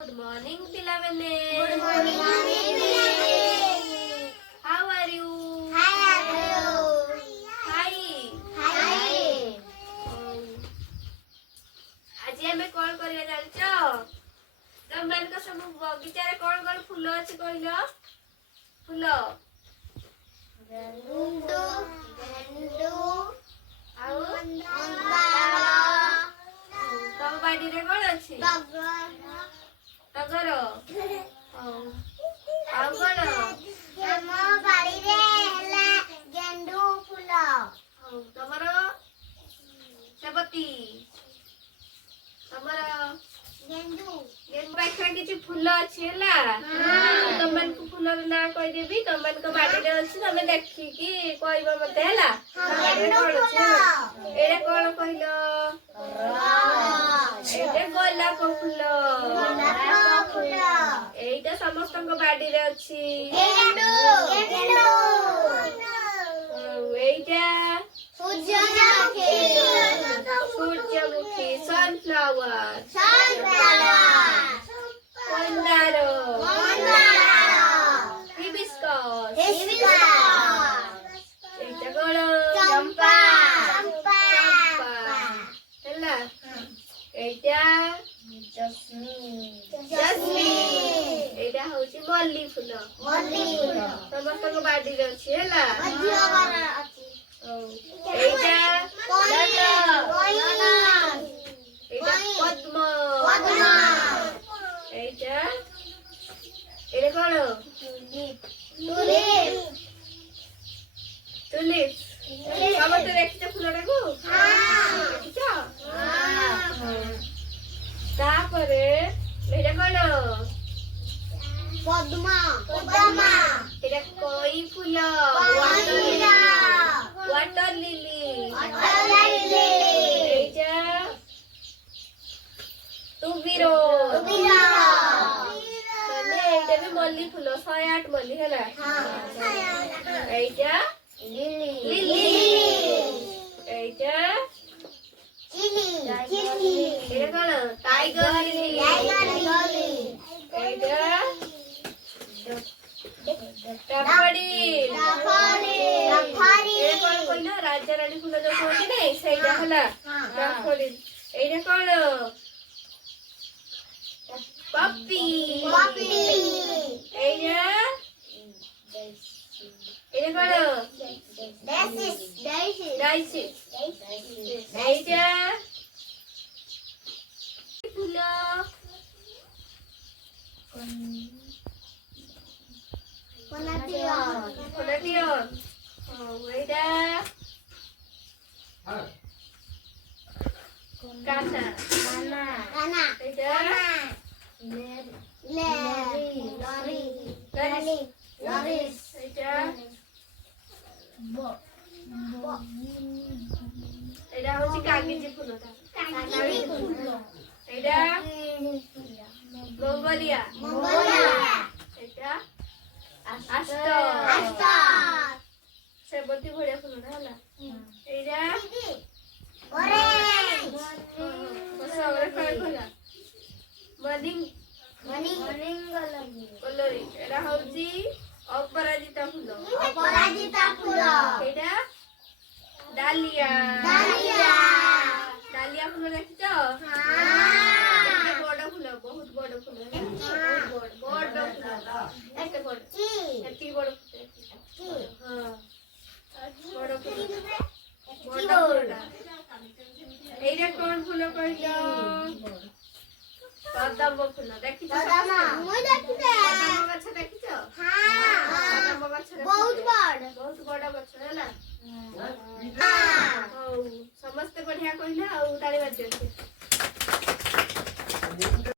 Good morning, Pilamene. Good morning, Mimi. How are you? Hi. Hi. Hi. आज हमें कौन करिया जानचो? तमन को सब बगीचा रे कौन फूल अछि कहिलो? फूल गेंदू आउ मंदार तम बाड़ी रे कौन अछि? टगर आउ कौन? ଆମ ବାଡ଼ିରେ ହେଲା ଗେଣ୍ଡୁ ଫୁଲ ତମର ସେବତୀ ତମର ଗେଣ୍ଡୁ ପାଖରେ କିଛି ଫୁଲ ଅଛି ହେଲା ତମମାନଙ୍କୁ ଫୁଲର ନାଁ କହିଦେବି ତମମାନଙ୍କ ବାଡ଼ିରେ ଅଛି ତମେ ଦେଖିକି କହିବ ମତେ ହେଲା ଏଇଟା କଣ କହିଲ ଏଇଟା ଗୋଲାପ ଫୁଲ ଏଇଟା ସମସ୍ତଙ୍କ ବାଡ଼ିରେ ଅଛି ଏଇଟା ସୂର୍ଯ୍ୟମୁଖୀ ସନଫ୍ଲାୱାର ମନ୍ଦାର ହିବିସ୍କସ୍ ଏଇଟା କଣ ଚମ୍ପା ହେଲା ଏଇଟା ଜସ୍ମିନ୍ ଏଇଟା ହଉଛି ମଲ୍ଲି ଫୁଲ ସମସ୍ତଙ୍କ ବାଡ଼ିରେ ଅଛି ହେଲା ଏଇଟା ଏଇଟା ପଦ୍ମ ଏଇଟା ଏଇଟା କଣ ଟୁଲିପ ସମସ୍ତେ ଦେଖିଛ ଫୁଲଟାକୁ ଦେଖିଛ ତାପରେ ଏଇଟା କଣ ଏଇଟା କଇ ଫୁଲ ୱାଟର লিলি এইটা টুবিরো মানে এইটা भी মল্লি ফুল 108 মল্লি হেলা এইটা লিলি এইটা এটা কোন টাইগার লিলি এইটা ড্যাফোডিল এটা কোন কইলো রাজা রানী ফুল जो কোনটি নাই সেইটা হলা ড্যাফোডিল এইটা কোন পপি এইটা এটা কোন ডাইসি এইটা ফুল ফোনাটিয়ন এইটা কানা এইটা লরিস এইটা এটা হচ্ছে কাগজি ফুলটা এইটা মঙ্গোলিয়া এটা আস্ত সেবতী ভরিয়া ফুলটা হলা এইটা কলরি এটা হচ্ছে অপরাজিতা ফুল এটা ডালিয়া ফুল দেখিছ বড় ফুল বহুত বড় ফুল বড় ফুল এত বড় এত বড় বড় ফুল এইটা কোন ফুল কইল পদ্ম ফুল দেখিছ পদ্ম গছ দেখিছ পদ্ম গছ বহুত বড় গছ